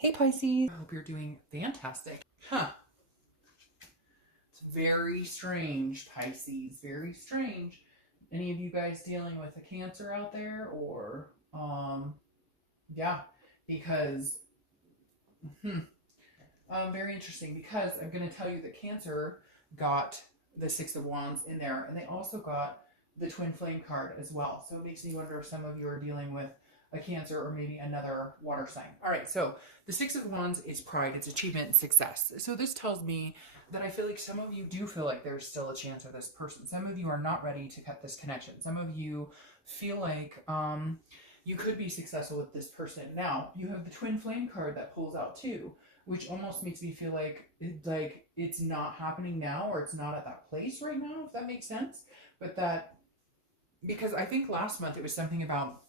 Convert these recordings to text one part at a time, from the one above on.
Hey Pisces, I hope you're doing fantastic. It's very strange, Pisces, very strange. Any of you guys dealing with a Cancer out there or, yeah, because, very interesting because I'm going to tell you that Cancer got the Six of Wands in there and they also got the Twin Flame card as well. So it makes me wonder if some of you are dealing with a Cancer or maybe another water sign. All right, so the Six of Wands is pride, it's achievement, and success. So this tells me that I feel like some of you do feel like there's still a chance of this person. Some of you are not ready to cut this connection. Some of you feel like you could be successful with this person. Now, you have the Twin Flame card that pulls out too, which almost makes me feel like it's not happening now, or it's not at that place right now, if that makes sense. But that, because I think last month it was something about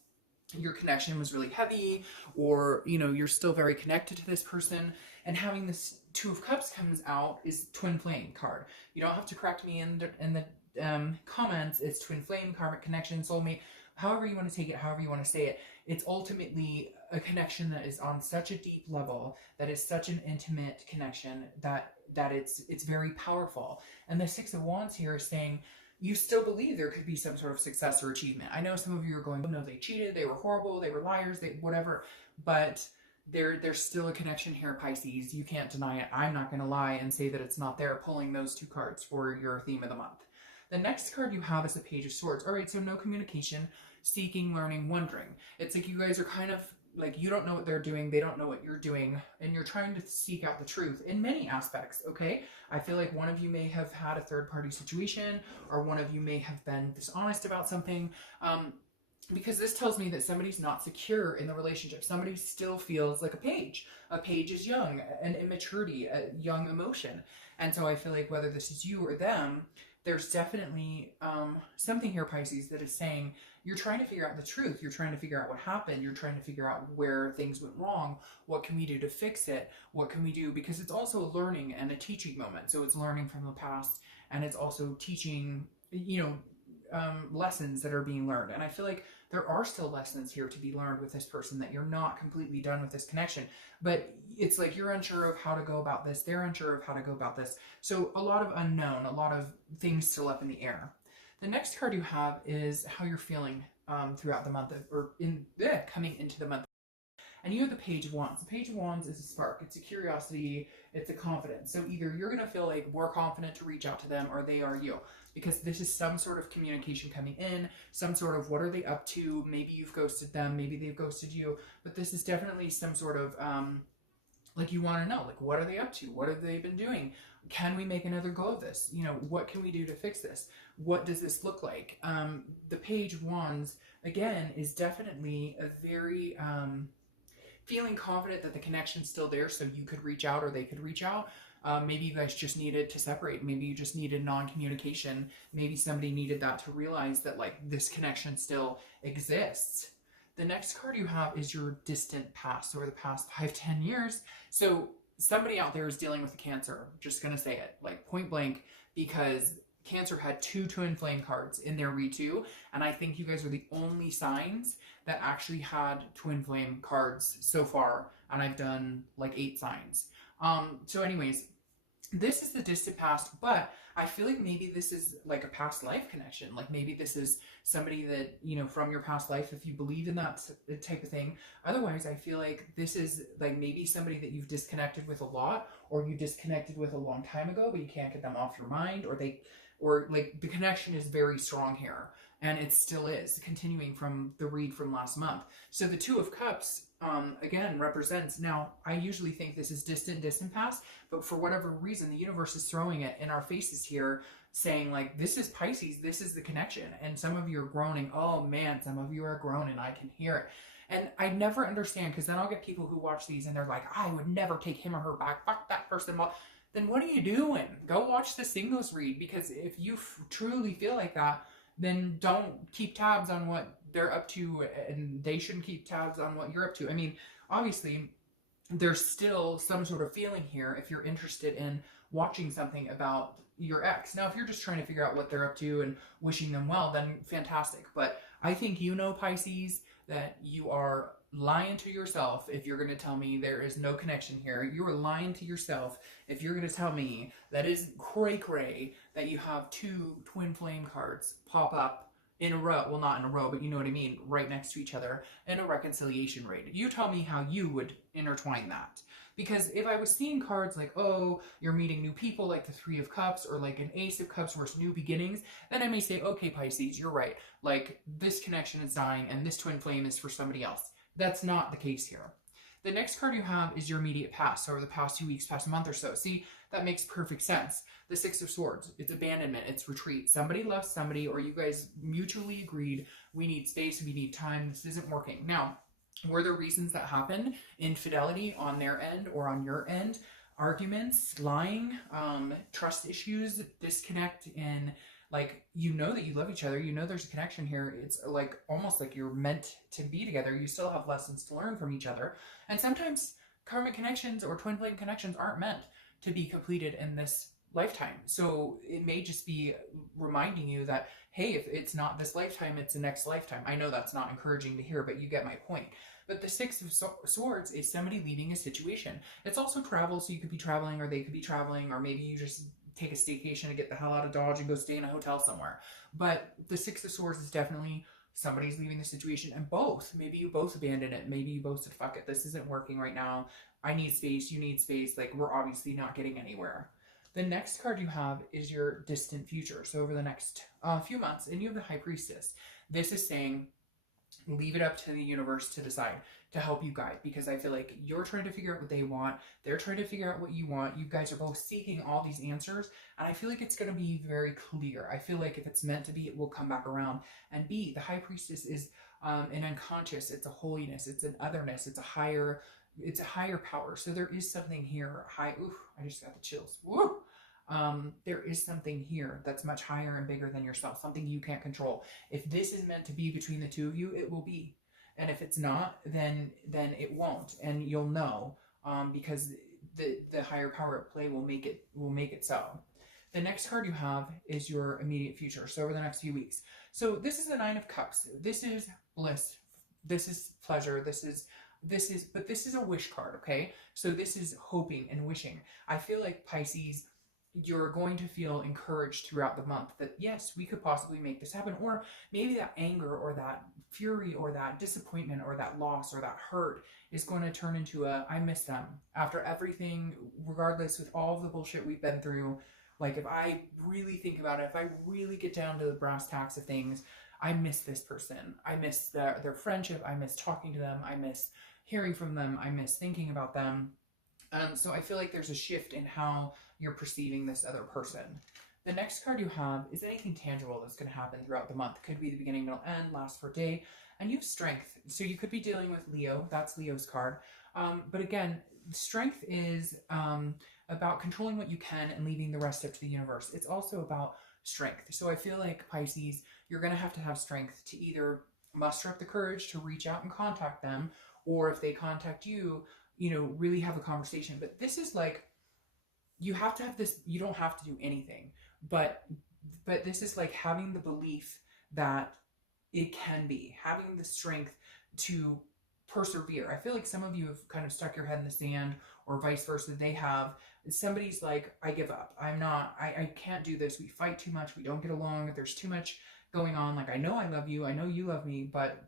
your connection was really heavy, or you're still very connected to this person, and having this Two of Cups comes out is Twin Flame card. You don't have to correct me in the comments. It's Twin Flame, karmic connection, soulmate, however you want to take it, however you want to say it. It's ultimately a connection that is on such a deep level, that is such an intimate connection, that it's very powerful. And the Six of Wands here is saying you still believe there could be some sort of success or achievement. I know some of you are going, oh, no, they cheated, they were horrible, they were liars, they whatever, but there's still a connection here, Pisces. You can't deny it. I'm not going to lie and say that it's not there, pulling those two cards for your theme of the month. The next card you have is the Page of Swords. All right, so no communication, seeking, learning, wondering. It's like you guys are kind of like, you don't know what they're doing, they don't know what you're doing, and you're trying to seek out the truth in many aspects, okay? I feel like one of you may have had a third-party situation, or one of you may have been dishonest about something, because this tells me that somebody's not secure in the relationship. Somebody still feels like a page. A page is young, an immaturity, a young emotion. And so I feel like whether this is you or them, there's definitely something here, Pisces, that is saying you're trying to figure out the truth. You're trying to figure out what happened. You're trying to figure out where things went wrong. What can we do to fix it? What can we do? Because it's also a learning and a teaching moment. So it's learning from the past, and it's also teaching, lessons that are being learned. And I feel like there are still lessons here to be learned with this person, that you're not completely done with this connection. But it's like you're unsure of how to go about this. They're unsure of how to go about this. So a lot of unknown, a lot of things still up in the air. The next card you have is how you're feeling throughout the month, coming into the month. And you have the Page of Wands. The Page of Wands is a spark. It's a curiosity. It's a confidence. So either you're going to feel like more confident to reach out to them, or they are you. Because this is some sort of communication coming in, some sort of what are they up to? Maybe you've ghosted them. Maybe they've ghosted you. But this is definitely some sort of, like, you want to know, like, what are they up to? What have they been doing? Can we make another go of this? What can we do to fix this? What does this look like? The Page of Wands, again, is definitely a very... feeling confident that the connection's still there, so you could reach out or they could reach out. Maybe you guys just needed to separate. Maybe you just needed non-communication. Maybe somebody needed that to realize that, like, this connection still exists. The next card you have is your distant past, or the past 5-10 years. So somebody out there is dealing with a Cancer. Just gonna say it, like, point blank, because Cancer had 2 Twin Flame cards in their read too, and I think you guys are the only signs that actually had Twin Flame cards so far, and I've done like 8 signs. So anyways, this is the distant past, but I feel like maybe this is like a past life connection. Like maybe this is somebody that, from your past life, if you believe in that type of thing. Otherwise, I feel like this is like maybe somebody that you've disconnected with a lot, or you disconnected with a long time ago, but you can't get them off your mind, or like the connection is very strong here, and it still is, continuing from the read from last month. So the Two of Cups, again, represents, now I usually think this is distant past, but for whatever reason, the universe is throwing it in our faces here, saying like, this is Pisces, this is the connection. And some of you are groaning, oh man, some of you are groaning, I can hear it. And I never understand, because then I'll get people who watch these and they're like, I would never take him or her back, fuck that person. Well, then what are you doing? Go watch the singles read, because if you truly feel like that, then don't keep tabs on what they're up to, and they shouldn't keep tabs on what you're up to. I mean, obviously, there's still some sort of feeling here if you're interested in watching something about your ex. Now, if you're just trying to figure out what they're up to and wishing them well, then fantastic. But I think Pisces, that you are lying to yourself if you're going to tell me there is no connection here. You are lying to yourself if you're going to tell me that is cray that you have two twin flame cards pop up in a row. Well, not in a row, but you know what I mean, right next to each other in a reconciliation raid. You tell me how you would intertwine that. Because if I was seeing cards like, oh, you're meeting new people, like the Three of Cups, or like an Ace of Cups versus new beginnings, then I may say, okay, Pisces, you're right. Like, this connection is dying, and this twin flame is for somebody else. That's not the case here. The next card you have is your immediate past, so over the past 2 weeks, past month or so. See, that makes perfect sense. The Six of Swords, it's abandonment, it's retreat. Somebody left somebody, or you guys mutually agreed, we need space, we need time, this isn't working. Now, were there reasons that happened? Infidelity on their end or on your end? Arguments, lying, trust issues, disconnect in, like, you know that you love each other, you know there's a connection here. It's like almost like you're meant to be together. You still have lessons to learn from each other. And sometimes karmic connections or twin flame connections aren't meant to be completed in this lifetime. So it may just be reminding you that, hey, if it's not this lifetime, it's the next lifetime. I know that's not encouraging to hear, but you get my point. But the Six of Swords is somebody leaving a situation. It's also travel, so you could be traveling, or they could be traveling, or maybe you just take a staycation to get the hell out of Dodge and go stay in a hotel somewhere. But the Six of Swords is definitely somebody's leaving the situation, and both. Maybe you both abandoned it. Maybe you both said, fuck it, this isn't working right now. I need space, you need space. Like, we're obviously not getting anywhere. The next card you have is your distant future. So over the next few months, and you have the High Priestess. This is saying, leave it up to the universe to decide, to help you guide, because I feel like you're trying to figure out what they want, they're trying to figure out what you want, you guys are both seeking all these answers, and I feel like it's going to be very clear. I feel like if it's meant to be, it will come back around. And B, the High Priestess is an unconscious, it's a holiness, it's an otherness, it's a higher power. So there is something here I just got the chills. Woo! There is something here that's much higher and bigger than yourself, something you can't control. If this is meant to be between the two of you, it will be. And if it's not, then it won't. And you'll know, because the higher power at play will make it so. The next card you have is your immediate future. So over the next few weeks. So this is the Nine of Cups. This is bliss. This is pleasure. This is a wish card, okay? So this is hoping and wishing. I feel like, Pisces, you're going to feel encouraged throughout the month that, yes, we could possibly make this happen. Or maybe that anger or that fury or that disappointment or that loss or that hurt is going to turn into a, I miss them. After everything, regardless, with all of the bullshit we've been through, like, if I really think about it, if I really get down to the brass tacks of things, I miss this person. I miss their friendship. I miss talking to them. I miss hearing from them. I miss thinking about them. So I feel like there's a shift in how you're perceiving this other person. The next card you have is anything tangible that's going to happen throughout the month. Could be the beginning, middle, end, last for a day. And you have strength. So you could be dealing with Leo. That's Leo's card. But again, strength is about controlling what you can and leaving the rest up to the universe. It's also about strength. So I feel like, Pisces, you're going to have strength to either muster up the courage to reach out and contact them, or if they contact you, really have a conversation. But this is like, you have to have this, you don't have to do anything, but this is like having the belief that it can be, having the strength to persevere. I feel like some of you have kind of stuck your head in the sand, or vice versa. Somebody's like, I give up. I can't do this. We fight too much. We don't get along. There's too much going on. Like, I know I love you. I know you love me, but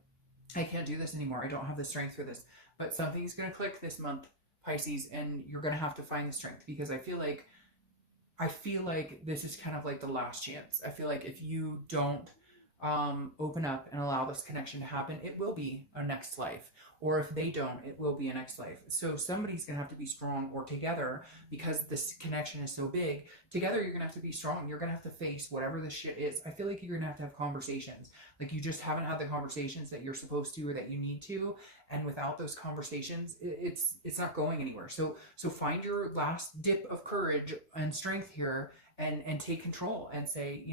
I can't do this anymore. I don't have the strength for this. But something's going to click this month, Pisces, and you're going to have to find the strength, because I feel like this is kind of like the last chance. I feel like if you don't open up and allow this connection to happen, it will be a next life. Or if they don't, it will be a next life. So somebody's going to have to be strong, or together, because this connection is so big, together you're going to have to be strong. You're going to have to face whatever this shit is. I feel like you're going to have conversations. Like, you just haven't had the conversations that you're supposed to or that you need to. And without those conversations, it's not going anywhere. So find your last dip of courage and strength here, and take control and say,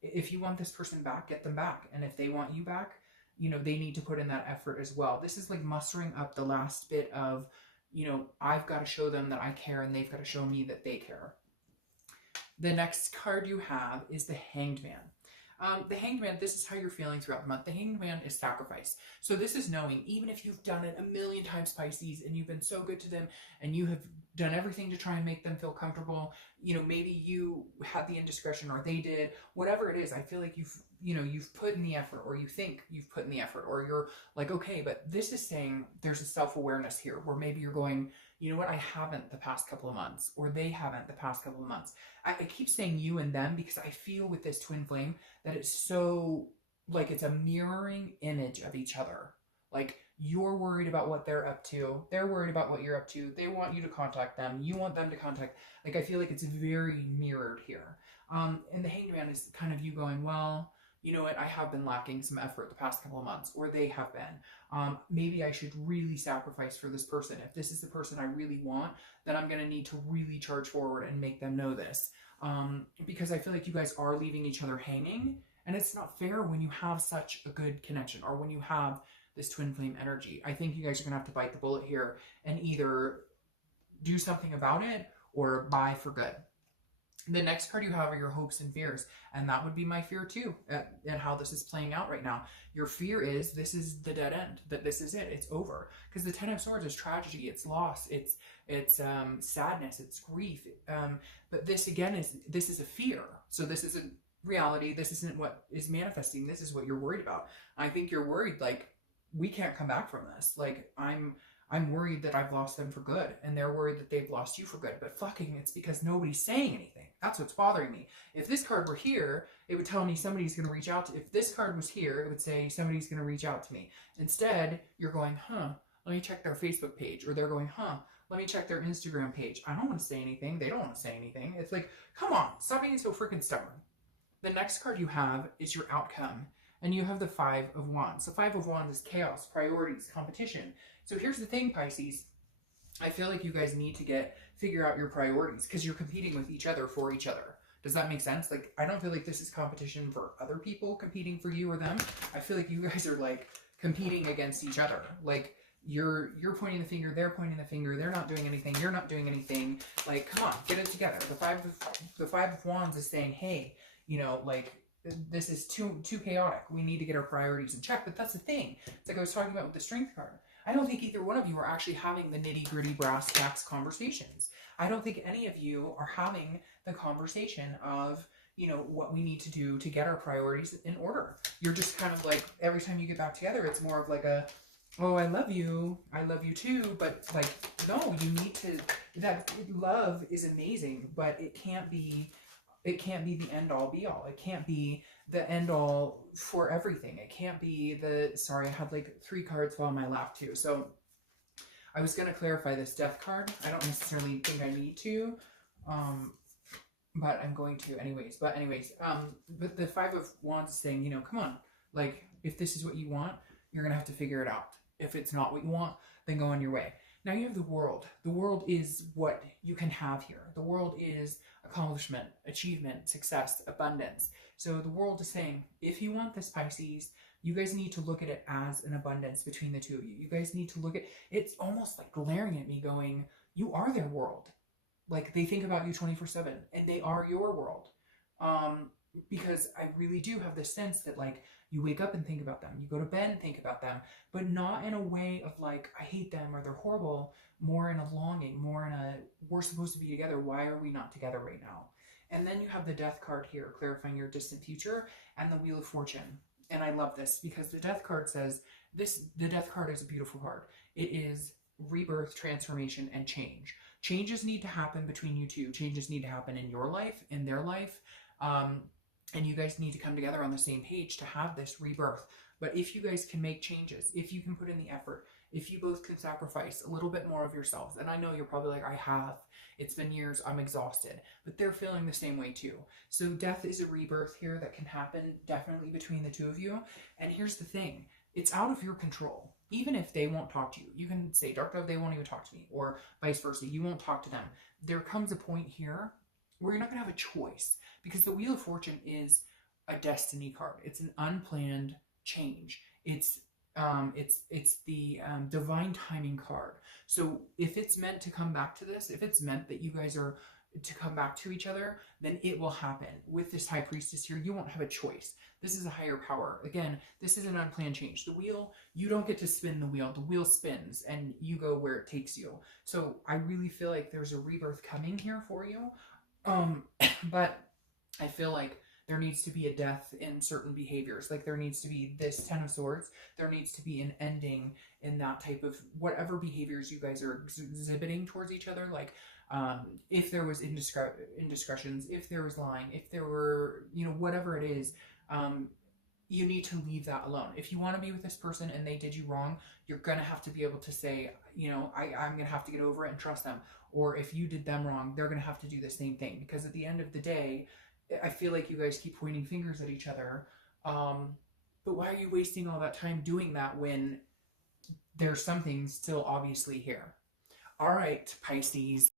if you want this person back, get them back. And if they want you back, they need to put in that effort as well. This is like mustering up the last bit of, I've got to show them that I care, and they've got to show me that they care. The next card you have is the Hanged Man. The Hanged Man, this is how you're feeling throughout the month. The Hanged Man is sacrifice. So this is knowing, even if you've done it a million times, Pisces, and you've been so good to them, and you have done everything to try and make them feel comfortable, you know, maybe you had the indiscretion or they did, whatever it is, I feel like you've put in the effort, or you think you've put in the effort, or you're like, okay, but this is saying there's a self-awareness here where maybe you're going, you know what, I haven't the past couple of months, or they haven't the past couple of months. I keep saying you and them because I feel with this twin flame that it's so, like, it's a mirroring image of each other. Like, you're worried about what they're up to. They're worried about what you're up to. They want you to contact them. You want them to contact. Like, I feel like it's very mirrored here. And the Hanged Man is kind of you going, well, you know what, I have been lacking some effort the past couple of months, or they have been. Maybe I should really sacrifice for this person. If this is the person I really want, then I'm going to need to really charge forward and make them know this. Because I feel like you guys are leaving each other hanging, and it's not fair when you have such a good connection, or when you have this twin flame energy. I think you guys are going to have to bite the bullet here and either do something about it or bye for good. The next card you have are your hopes and fears, and that would be my fear too, at how this is playing out right now. Your fear is this is the dead end, that this is it, it's over. Because the Ten of Swords is tragedy, it's loss, it's sadness, it's grief. But this again this is a fear. So this isn't reality. This isn't what is manifesting. This is what you're worried about. I think you're worried, like, we can't come back from this. Like, I'm worried that I've lost them for good, and they're worried that they've lost you for good. But fucking, it's because nobody's saying anything. That's what's bothering me. If this card were here, it would tell me somebody's going to reach out to. If this card was here, it would say somebody's going to reach out to me. Instead, you're going, huh, let me check their Facebook page. Or they're going, huh, let me check their Instagram page. I don't want to say anything. They don't want to say anything. It's like, come on, stop being so freaking stubborn. The next card you have is your outcome. And you have the Five of Wands. The Five of Wands is chaos, priorities, competition. So here's the thing, Pisces. I feel like you guys need to figure out your priorities, because you're competing with each other for each other. Does that make sense? Like, I don't feel like this is competition for other people competing for you or them. I feel like you guys are like competing against each other. Like, you're pointing the finger, they're pointing the finger, they're not doing anything, you're not doing anything. Like, come on, get it together. The Five of Wands is saying, hey, you know, like, this is too chaotic. We need to get our priorities in check. But that's the thing. It's like I was talking about with the Strength card. I don't think either one of you are actually having the nitty-gritty brass tacks conversations. I don't think any of you are having the conversation of, you know, what we need to do to get our priorities in order. You're just kind of like, every time you get back together, it's more of like a, oh, I love you too, but like, no, you need to, that love is amazing, but it can't be the end all be all. It can't be the end all for everything. It can't be the, sorry, I had like 3 cards fall on my lap too. So I was going to clarify this Death card. I don't necessarily think I need to, but I'm going to anyways. But the Five of Wands is saying, you know, come on, like, if this is what you want, you're going to have to figure it out. If it's not what you want, then go on your way. Now you have the world. The world is what you can have here. The world is accomplishment, achievement, success, abundance. So the world is saying, if you want this, Pisces, you guys need to look at it as an abundance between the two of you. You guys need to look at, it's almost like glaring at me going, you are their world. Like, they think about you 24/7, and they are your world. Because I really do have this sense that, like, you wake up and think about them. You go to bed and think about them, but not in a way of like, I hate them or they're horrible, more in a longing, more in a, we're supposed to be together. Why are we not together right now? And then you have the Death card here, clarifying your distant future, and the Wheel of Fortune. And I love this because the Death card says this, the Death card is a beautiful card. It is rebirth, transformation, and change. Changes need to happen between you two. Changes need to happen in your life, in their life. And you guys need to come together on the same page to have this rebirth. But if you guys can make changes, if you can put in the effort, if you both can sacrifice a little bit more of yourselves, and I know you're probably like, I have, it's been years, I'm exhausted, but they're feeling the same way too. So death is a rebirth here that can happen definitely between the two of you. And here's the thing, it's out of your control. Even if they won't talk to you, you can say, Dark Dove, they won't even talk to me, or vice versa, you won't talk to them. There comes a point here where you're not gonna have a choice, because the Wheel of Fortune is a destiny card. It's an unplanned change. It's the divine timing card. So if it's meant to come back to this, if it's meant that you guys are to come back to each other, then it will happen. With this High Priestess here, you won't have a choice. This is a higher power. Again, this is an unplanned change. The wheel, you don't get to spin the wheel. The wheel spins and you go where it takes you. So I really feel like there's a rebirth coming here for you. But I feel like there needs to be a death in certain behaviors. Like there needs to be this Ten of Swords. There needs to be an ending in that type of whatever behaviors you guys are exhibiting towards each other. Like if there was indiscretions, if there was lying, if there were, whatever it is, you need to leave that alone. If you want to be with this person and they did you wrong, you're going to have to be able to say, I'm going to have to get over it and trust them. Or if you did them wrong, they're going to have to do the same thing. Because at the end of the day, I feel like you guys keep pointing fingers at each other. But why are you wasting all that time doing that when there's something still obviously here? All right, Pisces.